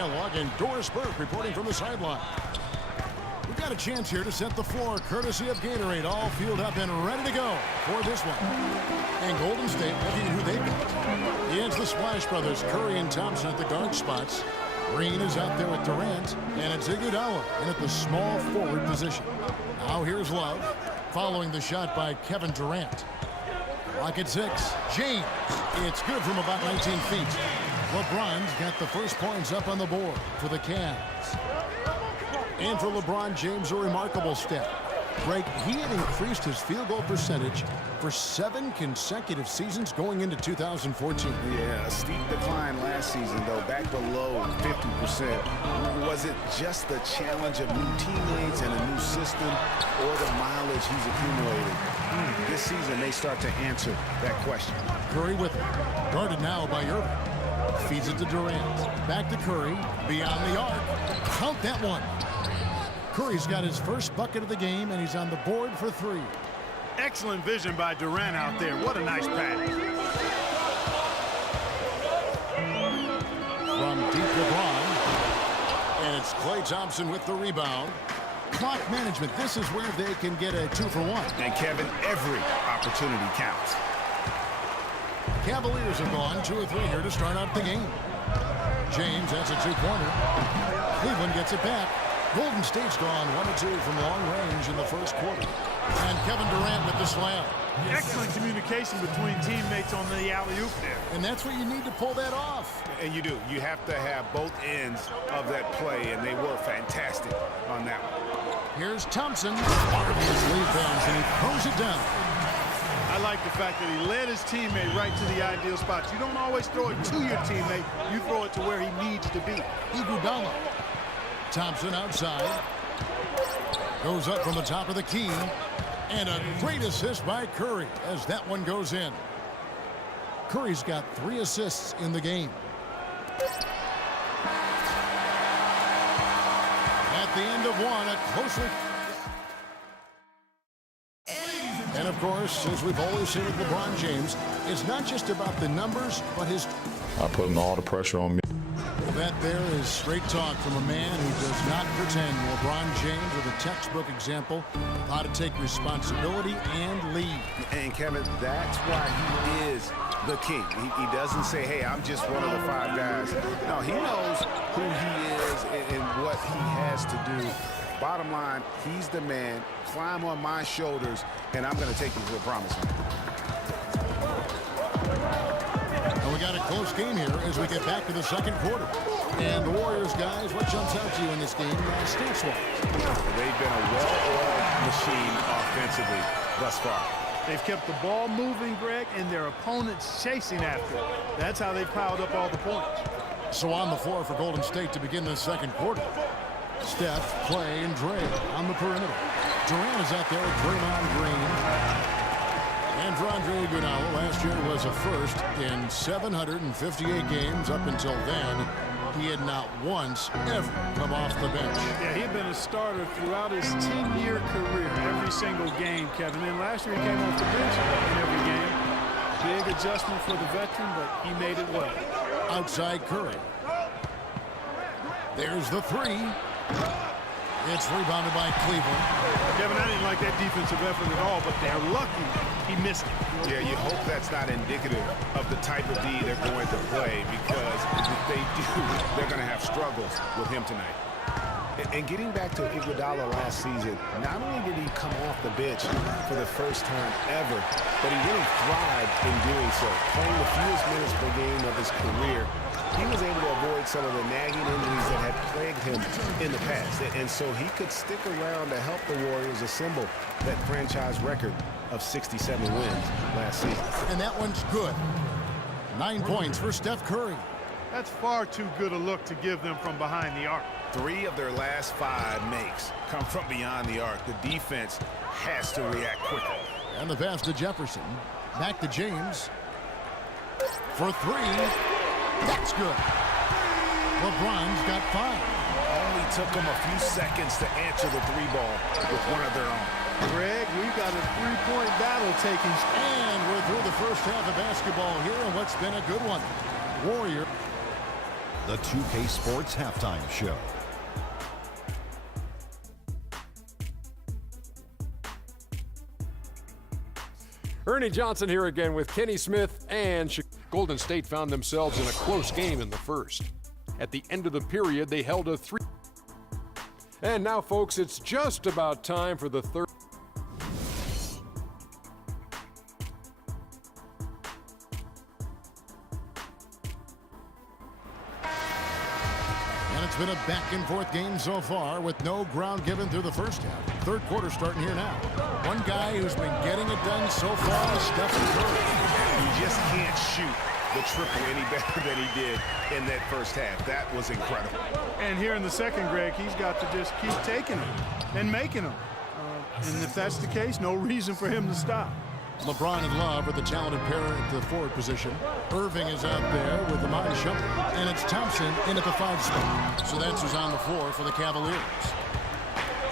Kellogg and Doris Burke reporting from the sideline. We've got a chance here to set the floor, courtesy of Gatorade, all fueled up and ready to go for this one. And Golden State looking at who they've got. It's the Splash Brothers, Curry and Thompson at the guard spots. Green is out there with Durant, and it's Iguodala in at the small forward position. Now here's Love, following the shot by Kevin Durant. Clock at 6. James. It's good from about 19 feet. LeBron's got the first points up on the board for the Cavs. And for LeBron James, a remarkable step. Greg, he had increased his field goal percentage for 7 consecutive seasons going into 2014. Yeah, a steep decline last season, though, back below 50%. Was it just the challenge of new teammates and a new system, or the mileage he's accumulated? This season, they start to answer that question. Curry with it. Guarded now by Irving. Feeds it to Durant. Back to Curry. Beyond the arc. Count that one. Curry's got his first bucket of the game, and he's on the board for 3. Excellent vision by Durant out there. What a nice pass. From deep LeBron. And it's Klay Thompson with the rebound. Clock management. This is where they can get a 2-for-1. And Kevin, every opportunity counts. Cavaliers have gone 2 or 3 here to start out the game. James has a 2-pointer. Cleveland gets it back. Golden State's gone 1 or 2 from long range in the first quarter. And Kevin Durant with the slam. Excellent communication between teammates on the alley-oop there. And that's what you need to pull that off. And you do. You have to have both ends of that play, and they were fantastic on that one. Here's Thompson. Marvelous lead pass, and he throws it down. I like the fact that he led his teammate right to the ideal spots. You don't always throw it to your teammate. You throw it to where he needs to be. Iguodala. Thompson outside. Goes up from the top of the key. And a great assist by Curry as that one goes in. Curry's got 3 assists in the game. At the end of one, a closely... And of course, as we've always said with LeBron James, it's not just about the numbers, but his... I put all the pressure on me. That there is straight talk from a man who does not pretend. LeBron James with a textbook example of how to take responsibility and lead. And Kevin, that's why he is the king. He doesn't say, hey, I'm just one of the 5 guys. No, he knows who he is and what he has to do. Bottom line, he's the man. Climb on my shoulders, and I'm going to take you to the promised land. And we got a close game here as we get back to the second quarter. And the Warriors, guys, what jumps out to you in this game? Stats-wise. They've been a well-oiled machine offensively thus far. They've kept the ball moving, Greg, and their opponents chasing after it. That's how they've piled up all the points. So on the floor for Golden State to begin the second quarter. Steph, Klay, and Dre on the perimeter. Durant is out there with Draymond Green. And for Andre Iguodala, last year was a first in 758 games. Up until then, he had not once ever come off the bench. Yeah, he'd been a starter throughout his 10-year career, every single game, Kevin. And last year he came off the bench in every game. Big adjustment for the veteran, but he made it well. Outside Curry. There's the 3. It's rebounded by Cleveland. Kevin, I didn't like that defensive effort at all, but they're lucky he missed it. Yeah, you hope that's not indicative of the type of D they're going to play, because if they do, they're going to have struggles with him tonight. And getting back to Iguodala last season, not only did he come off the bench for the first time ever, but he really thrived in doing so. Playing the fewest minutes per game of his career, he was able to avoid some of the nagging injuries that had plagued him in the past. And so he could stick around to help the Warriors assemble that franchise record of 67 wins last season. And that one's good. 9 points for Steph Curry. That's far too good a look to give them from behind the arc. 3 of their last 5 makes come from beyond the arc. The defense has to react quicker. And the pass to Jefferson. Back to James. For 3. That's good. LeBron's got 5. Only took them a few seconds to answer the 3-ball with one of their own. Greg, we've got a 3-point battle taking. And we're through the first half of basketball here, and what's been a good one. Warrior. the 2K Sports Halftime Show. Ernie Johnson here again with Kenny Smith, and Golden State found themselves in a close game in the first. At the end of the period, they held a 3. And now, folks, it's just about time for the third. And it's been a back-and-forth game so far with no ground given through the first half. Third quarter starting here now. One guy who's been getting it done so far is Stephen Curry. You just can't shoot the triple any better than he did in that first half. That was incredible. And here in the second, Greg, he's got to just keep taking them and making them. And if that's the case, no reason for him to stop. LeBron and Love are the talented pair at the forward position. Irving is out there with Amari Shumpert. And it's Thompson in at the 5 spot. So that's who's on the floor for the Cavaliers.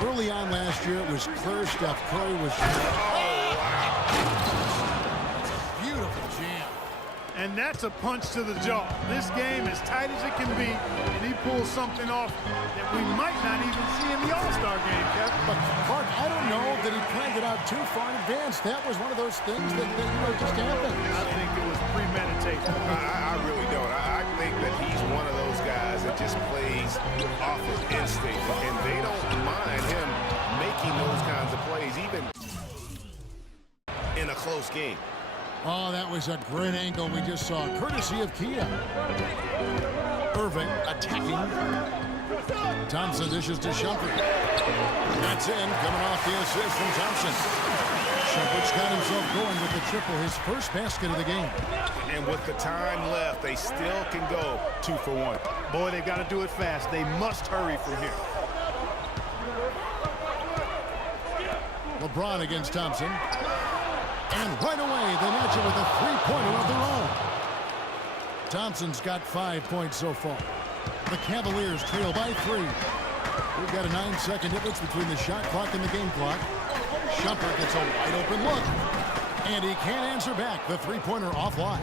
Early on last year, it was clear Steph Curry was... Beautiful jam. And that's a punch to the jaw. This game as tight as it can be, and he pulls something off that we might not even see in the All-Star game, Kevin. But, Clark, I don't know that he planned it out too far in advance. That was one of those things that just happened. I think it was premeditated. I really don't. I think that he's one of those guys that just plays off of instinct, and they don't mind him making those kinds of plays, even in a close game. Oh, that was a great angle we just saw, courtesy of Kia. Irving attacking. Thompson dishes to Shumpert. That's in, coming off the assist from Thompson. Shumpert's got himself going with the triple, his first basket of the game. And with the time left, they still can go 2 for 1. Boy, they got to do it fast. They must hurry from here. LeBron against Thompson. And right away, they match it with a three-pointer of their own. Thompson's got 5 points so far. The Cavaliers trail by 3. We've got a 9-second difference between the shot clock and the game clock. Shumpert gets a wide-open look. And he can't answer back. The three-pointer offline.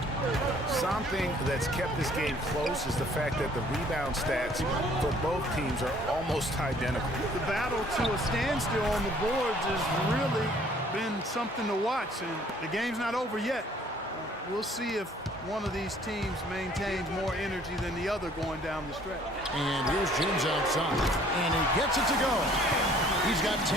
Something that's kept this game close is the fact that the rebound stats for both teams are almost identical. The battle to a standstill on the boards has really been something to watch, and the game's not over yet. We'll see if one of these teams maintains more energy than the other going down the stretch. And here's James outside, and he gets it to go. He's got 10.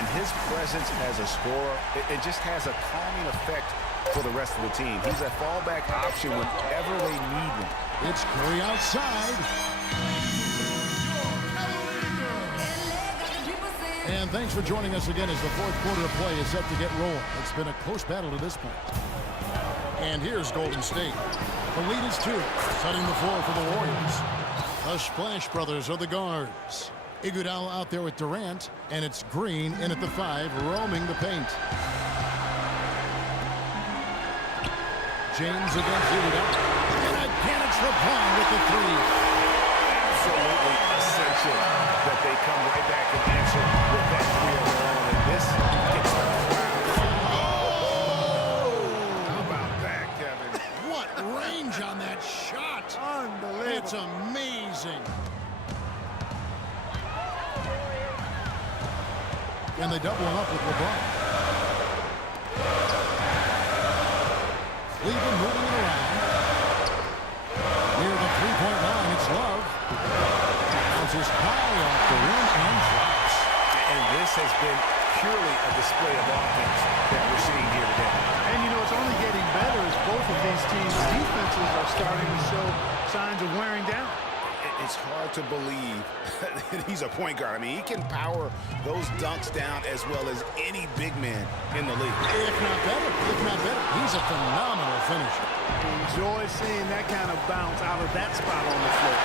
And his presence as a scorer, it just has a calming effect for the rest of the team. He's a fallback option whenever they need him. It's Curry outside. And thanks for joining us again as the fourth quarter of play is set to get rolling. It's been a close battle to this point. And here's Golden State. The lead is 2, setting the floor for the Warriors. The Splash Brothers are the guards. Iguodala out there with Durant, and it's Green in at the 5, roaming the paint. James against Iguodala. And again, it's LeBron with the 3. Absolutely essential that they come right back and answer with that 3 of their own. And this gets the crowd. Oh! How about that, Kevin? What range on that shot. Unbelievable. It's amazing. And they double him up with LeBron. Cleveland moving it around. Near the three-point line, it's Love. Bounces high off the rim and drops. And this has been purely a display of offense that we're seeing here today. And, you know, it's only getting better as both of these teams' defenses are starting to show signs of wearing down. It's hard to believe that he's a point guard. I mean, he can power those dunks down as well as any big man in the league. If not better. He's a phenomenal finisher. Enjoy seeing that kind of bounce out of that spot on the floor.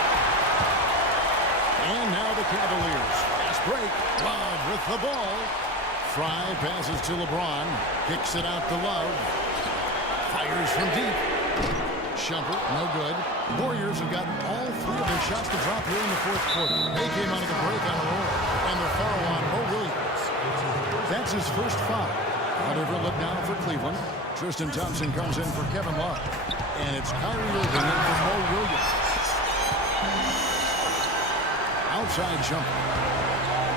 And now the Cavaliers. Fast break. Love with the ball. Fry passes to LeBron. Kicks it out to Love. Fires from deep. Shumpert, no good. Warriors have gotten all 3 of their shots to drop here in the fourth quarter. They came out of the break on a roll. And they're foul on Mo Williams. That's his first foul. Not ever look down for Cleveland. Tristan Thompson comes in for Kevin Love. And it's Kyrie Irving in for Mo Williams. outside jumper.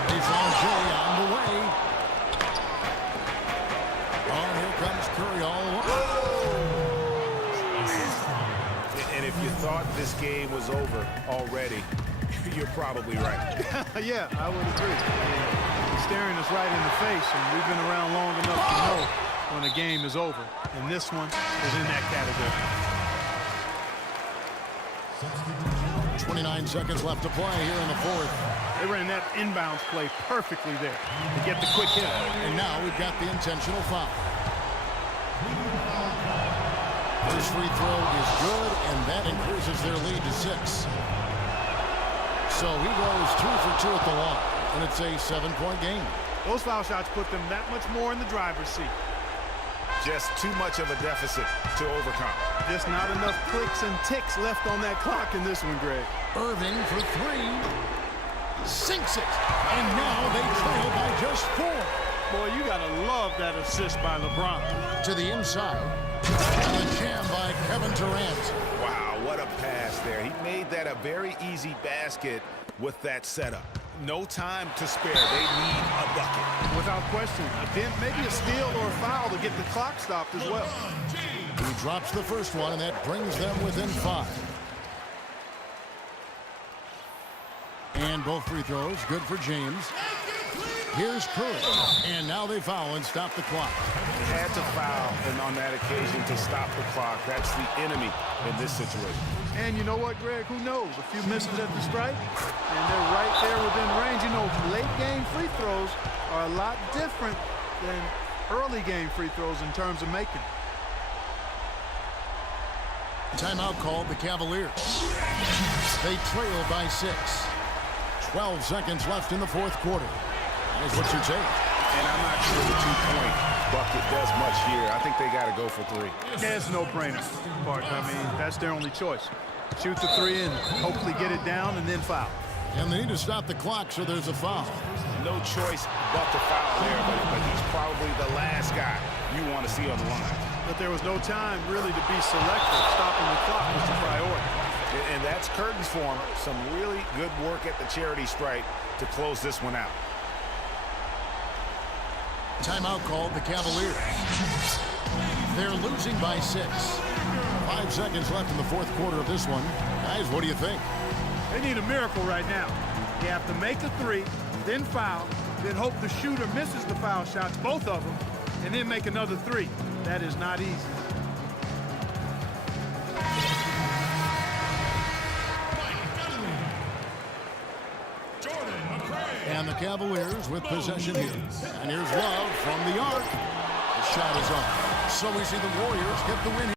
Baseline Jay on the way. Oh, here comes Curry all along. And if you thought this game was over already, you're probably right. Yeah, I would agree. He's staring us right in the face, and we've been around long enough to know when a game is over. And this one is in that category. 29 seconds left to play here in the fourth. They ran that inbounds play perfectly there to get the quick hit. And now we've got the intentional foul. First free throw is good, and that increases their lead to 6. So he goes 2 for 2 at the line, and it's a 7-point game. Those foul shots put them that much more in the driver's seat. Just too much of a deficit to overcome. Just not enough clicks and ticks left on that clock in this one, Greg. Irving for 3. Sinks it. And now they trail by just 4. Boy, you got to love that assist by LeBron. To the inside. And a jam by Kevin Durant. Wow, what a pass there. He made that a very easy basket with that setup. No time to spare. They need a bucket. Without question. Then maybe a steal or a foul to get the clock stopped as well. He drops the first one, and that brings them within 5. And both free throws good for James. Here's Curry. And now they foul and stop the clock. Had to foul and on that occasion to stop the clock. That's the enemy in this situation. And you know what, Greg? Who knows? A few misses at the stripe, and they're right there within range. You know, late-game free throws are a lot different than early-game free throws in terms of making. Timeout called the Cavaliers. They trail by 6. 12 seconds left in the fourth quarter. Here's what's your take? And I'm not sure the 2-point bucket does much here. I think they got to go for 3. Yeah, it's no-brainer, Bart. I mean, that's their only choice. Shoot the 3 and hopefully get it down and then foul. And they need to stop the clock, so there's a foul. No choice but to foul there, but he's probably the last guy you want to see on the line. But there was no time really to be selective. Stopping the clock was the priority. And that's curtains for him. Some really good work at the charity stripe to close this one out. Timeout called the Cavaliers. They're losing by 6. 5 seconds left in the fourth quarter of this one. Guys, what do you think? They need a miracle right now. You have to make a 3, then foul, then hope the shooter misses the foul shots, both of them, and then make another 3. That is not easy. And the Cavaliers with possession here. And here's Love from the arc. The shot is on. So we see the Warriors get the win.